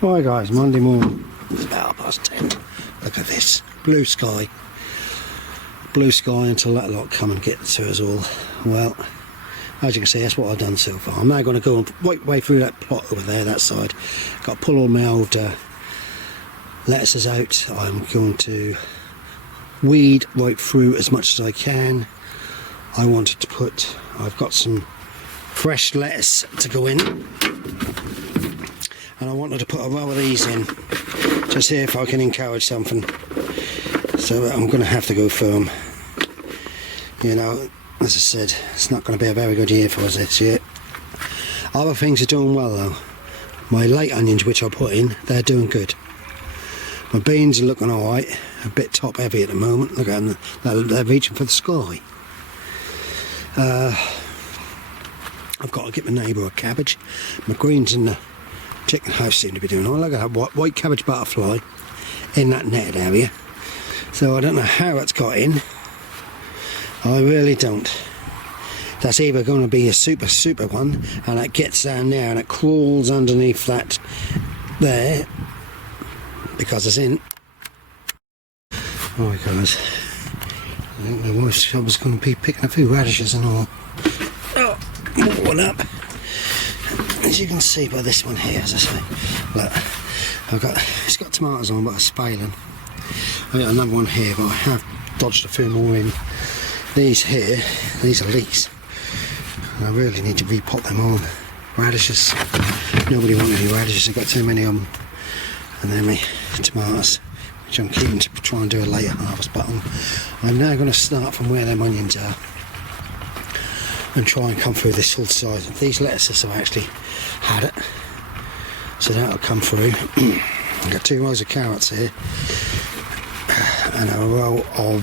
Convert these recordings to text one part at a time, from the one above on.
Hi guys, Monday morning, it's about 10:30. Look at this, blue sky until that lot come and get to us all. Well, as you can see, that's what I've done so far. I'm now going to go right way through that plot over there, that side. Got to pull all my old lettuces out. I'm going to weed right through as much as I can. I've got some fresh lettuce to go in, and I wanted to put a row of these in, just see if I can encourage something. So I'm going to have to go firm. You know, as I said, it's not going to be a very good year for us this year. Other things are doing well though. My late onions, which I put in, they're doing good. My beans are looking alright, a bit top heavy at the moment. Look at them, they're reaching for the sky. I've got to get my neighbour a cabbage. My greens in the chicken house seem to be doing all. Look at that white cabbage butterfly in that netted area. So I don't know how it's got in. I really don't. That's either going to be a super one, and it gets down there and it crawls underneath that there because it's in. Alright guys, I think my wife's job is going to be picking a few radishes and all. Oh, more one up. As you can see by this one here, as I say, look, it's got tomatoes on, but it's failing. I've got another one here, but I have dodged a few more in. These here, these are leeks. I really need to repot them on. Radishes, nobody wanted any radishes, I've got too many of them. And then my tomatoes, which I'm keeping to try and do a later harvest, but I'm now going to start from where them onions are and try and come through this full size. These lettuces have actually had it, so that'll come through. I've got 2 rows of carrots here and a row of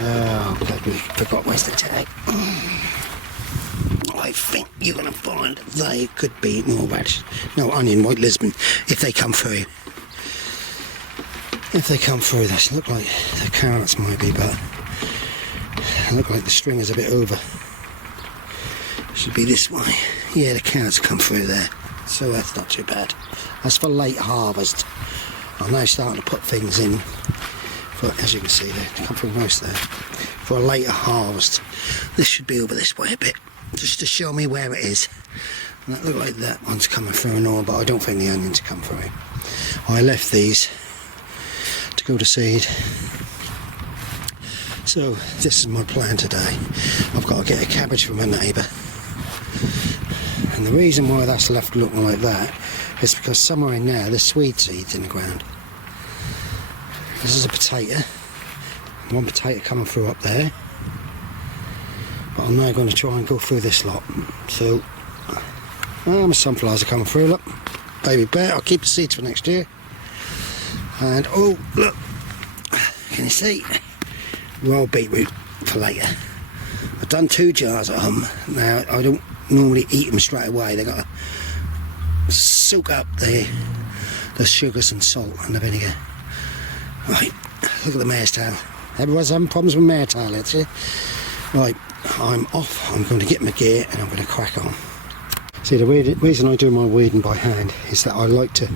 oh god, we forgot where's the tag. I think you're going to find they could be more radish. No, onion, white Lisbon, if they come through. If they come through, they look like the carrots might be, but look like the string is a bit over. Should be this way. Yeah, the carrots come through there, so that's not too bad. As for late harvest, I'm now starting to put things in. But as you can see, they come through most there. For a later harvest, this should be over this way a bit, just to show me where it is. And that look like that one's coming through and all, but I don't think the onions come through. I left these to go to seed. So this is my plan today. I've got to get a cabbage from a neighbour, and the reason why that's left looking like that is because somewhere in there there's swede seeds in the ground. This is a potato, one potato coming through up there, but I'm now going to try and go through this lot. So my sunflowers are coming through, look, baby bear. I'll keep the seeds for next year. And oh look, can you see? Raw beetroot for later. I've done 2 jars of them. Now I don't normally eat them straight away. They've got to soak up the sugars and salt and the vinegar. Right, look at the mare's tail. Everyone's having problems with mare tail, let's see. Right, I'm off. I'm going to get my gear and I'm going to crack on. See, the reason I do my weeding by hand is that I like to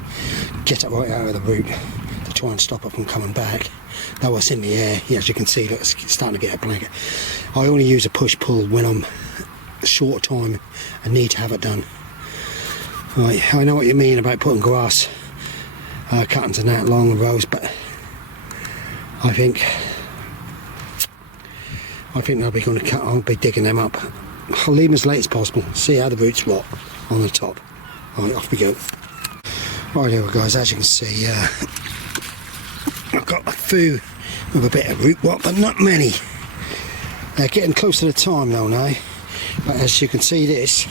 get it right out of the root to try and stop it from coming back. Now it's in the air, as you can see, look, it's starting to get a blanket. I only use a push-pull when I'm short time and need to have it done. Right, I know what you mean about putting grass cuttings in that long rows, but I think I'll be digging them up. I'll leave them as late as possible, see how the roots rot on the top. Right, off we go. Right here guys, as you can see, I've got a few with a bit of root rot, but not many. They're getting close to the time though now, but as you can see this,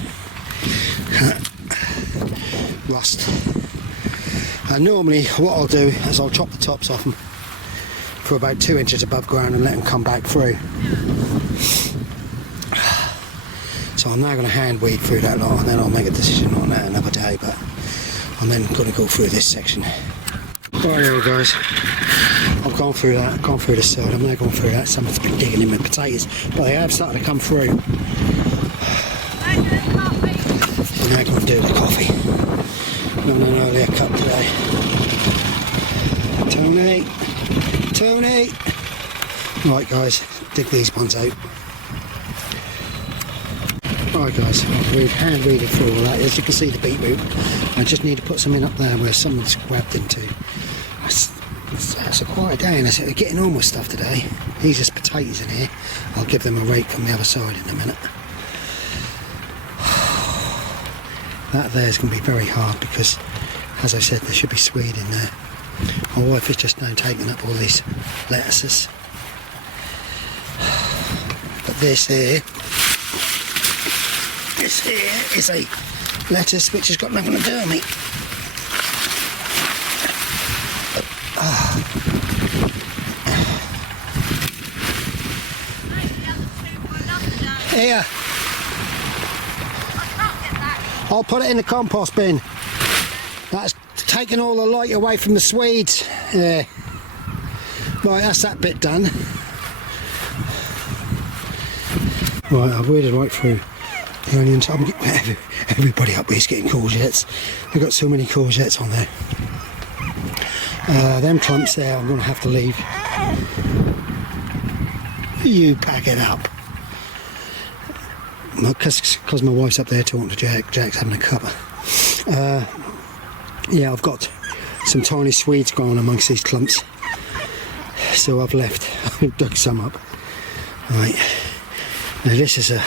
rust. And normally what I'll do is I'll chop the tops off them for about 2 inches above ground and let them come back through. So I'm now going to hand weed through that lot, and then I'll make a decision on that another day, but I'm then going to go through this section. Right here guys, I've gone through that, gone through the side, I'm now going through that. Someone's been digging in my potatoes, but they have started to come through. I'm now going to do the coffee. on an earlier cut today. Tony! Right guys, dig these ones out. Right guys, I've hand weeded through all that. As you can see, the beetroot. I just need to put some in up there where someone's grabbed into. It's a quiet day, and they're getting on with stuff today. These are potatoes in here. I'll give them a rake from the other side in a minute. That there is going to be very hard because, as I said, there should be swede in there. My wife is just now taking up all these lettuces. But this here is a lettuce which has got nothing to do with me. Here. I'll put it in the compost bin. That's taking all the light away from the swedes. Yeah. Right, that's that bit done. Right, I've weeded right through the onions. I'm getting everybody up here is getting courgettes. They've got so many courgettes on there. Them clumps there I'm going to have to leave. You pack it up. Because my wife's up there talking to Jack. Jack's having a cuppa. Yeah, I've got some tiny swedes growing amongst these clumps. So I've dug some up. Right. Now this is a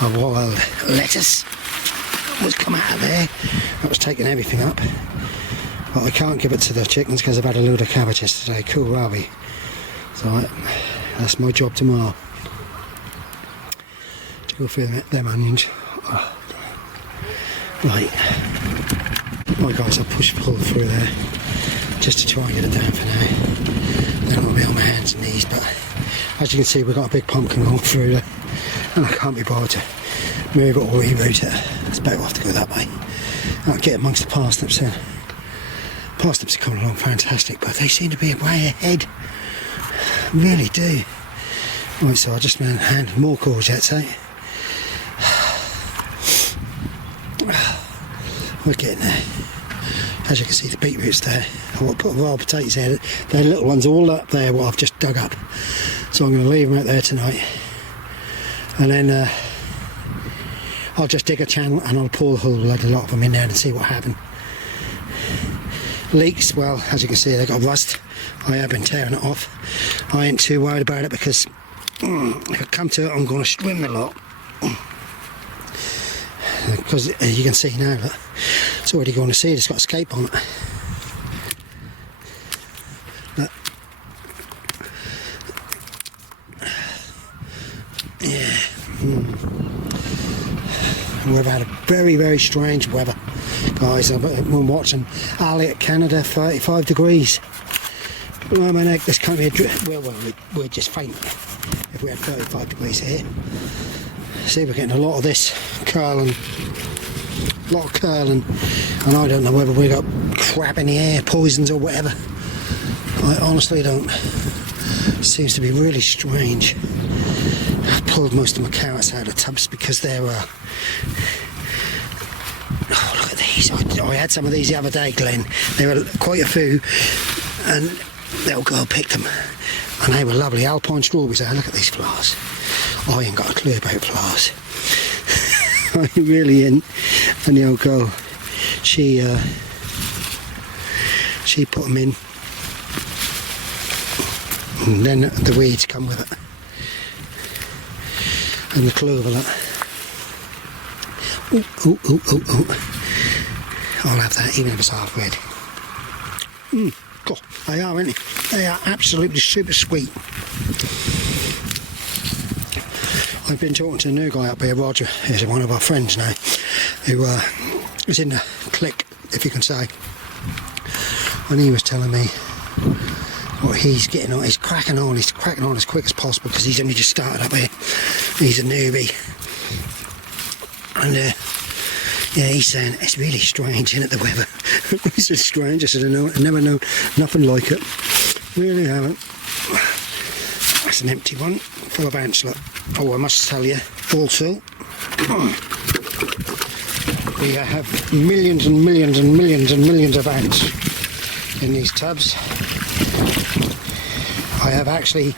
wild lettuce that was come out of there. That was taking everything up. But I can't give it to the chickens because I've had a load of cabbages today. Cool, Ravi. So that's my job tomorrow. To go through them onions. Oh. Right. Right guys, I'll pull through there just to try and get it down for now. Then I'll be on my hands and knees, but as you can see we've got a big pumpkin going through there and I can't be bothered to move it or reroute it. It's better off to go that way. I'll get amongst the parsnips then. Parsnips are coming along fantastic, but they seem to be way ahead. Really do. Right, so I just handed more courgettes out. We're getting there. As you can see, the beetroot's there. I want to put wild potatoes there. They're little ones all up there, what I've just dug up. So I'm going to leave them out there tonight. And then I'll just dig a channel and I'll pour the whole lot of them in there and see what happens. Leeks, well, as you can see, they've got rust. I have been tearing it off. I ain't too worried about it because if I come to it, I'm going to swim the lot. Because you can see now, look, it's already going to seed. It's got escape on it. Look. Yeah. We've had a very, very strange weather, guys. I've been watching Elliot, Canada, 35 degrees. Well, my neck, this country, we're just faint if we had 35 degrees here. See, we're getting a lot of this curling, and I don't know whether we got crap in the air, poisons or whatever. I honestly don't. It seems to be really strange. I pulled most of my carrots out of tubs because they're oh, look at these. I had some of these the other day, Glenn. There were quite a few, and the old girl picked them, and they were lovely Alpine strawberries. Look at these flowers. I ain't got a clue about flowers. I really ain't. And the old girl, she put them in, and then the weeds come with it, and the clover. Ooh. I'll have that even if it's half red. God, they are, aren't they? They are absolutely super sweet. I've been talking to a new guy up here, Roger, who's one of our friends now, who is in the clique, if you can say. And he was telling me what he's getting on. He's cracking on as quick as possible because he's only just started up here. He's a newbie. And yeah, he's saying it's really strange, isn't it, the weather? It's just strange. I said, I never know nothing like it. Really haven't. That's an empty one, full of ants. Look. Oh, I must tell you, also, We have millions and millions and millions and millions of ants in these tubs. I have actually,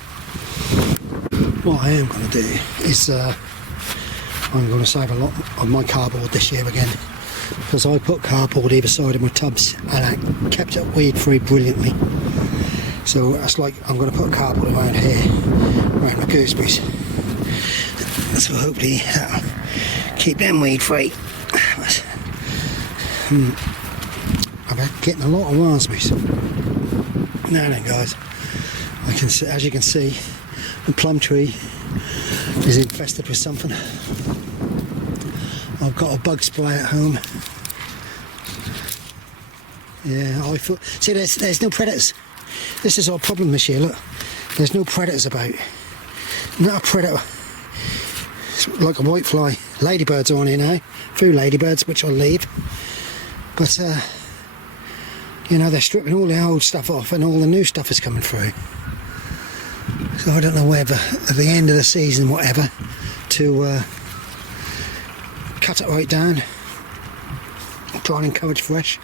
what I am going to do is I'm going to save a lot of my cardboard this year again, because I put cardboard either side of my tubs and I kept it weed free brilliantly. So it's like I'm going to put cardboard around here, around my gooseberries. So hopefully that'll keep them weed free. I'm getting a lot of raspberries. Now then guys, I can see, as you can see, the plum tree is infested with something. I've got a bug spray at home. Yeah, I thought, see there's no predators. This is our problem this year, look. There's no predators about. Not a predator. It's like a whitefly. Ladybirds are on here now. A few ladybirds, which I'll leave. But, you know, they're stripping all the old stuff off and all the new stuff is coming through. So I don't know whether at the end of the season, whatever, to cut it right down. Try and encourage fresh.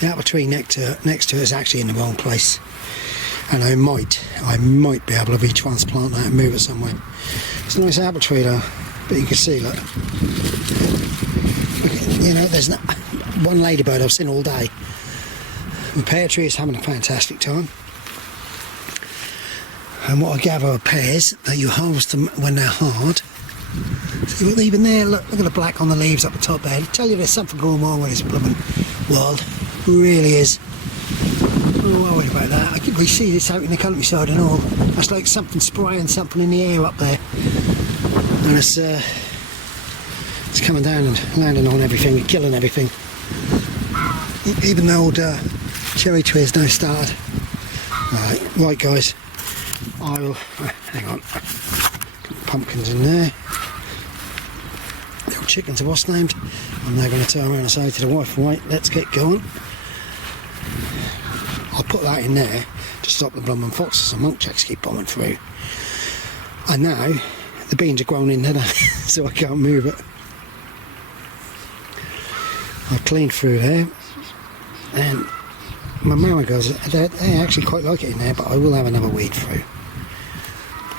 The apple tree next to it is actually in the wrong place, and I might be able to retransplant that and move it somewhere. It's a nice apple tree though, but you can see, look, you know, there's not one ladybird I've seen all day. The pear tree is having a fantastic time, and what I gather are pears that you harvest them when they're hard. See, even there, look at the black on the leaves up the top there. I tell you, there's something going on with this blooming world. Really is. I'm not worried about that. We see this out in the countryside and all. That's like something spraying something in the air up there, and it's coming down and landing on everything and killing everything. Even the old cherry tree is now started. Right guys, I will hang on. Pumpkins in there. Little chickens are what's named. I'm now going to turn around and say to the wife, right, let's get going. I'll put that in there to stop the blooming foxes and monkjacks keep bombing through. And now the beans are grown in there, so I can't move it. I've cleaned through there, and my marigolds, they actually quite like it in there, but I will have another weed through.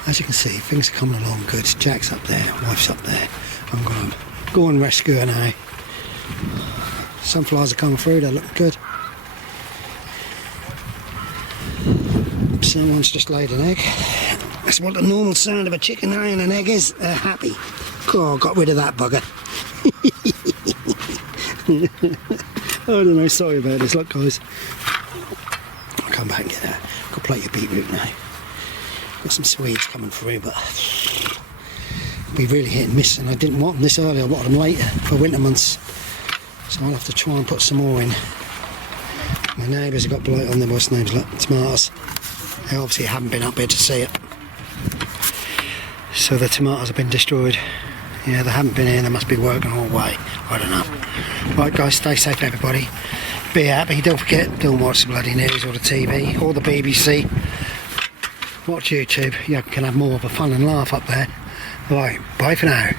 As you can see, things are coming along good. Jack's up there, wife's up there. I'm going to go and rescue her now. Sunflowers are coming through, they're looking good. Someone's just laid an egg. That's what the normal sound of a chicken laying an egg is. They're happy. Oh, got rid of that bugger. I don't know, sorry about this. Look guys, I'll come back and get that. Got a plate of beetroot now. Got some Swedes coming through, but be really hit and miss, and I didn't want them this early, I wanted them later for winter months, so I'll have to try and put some more in. My neighbours have got blight on their what's names, look, tomatoes. They obviously haven't been up here to see it, so the tomatoes have been destroyed. Yeah, they haven't been here, they must be working all way, I don't know. Right guys, stay safe everybody, be happy, don't forget, don't watch the bloody news or the TV or the BBC. Watch YouTube, you can have more of a fun and laugh up there. Right, bye for now.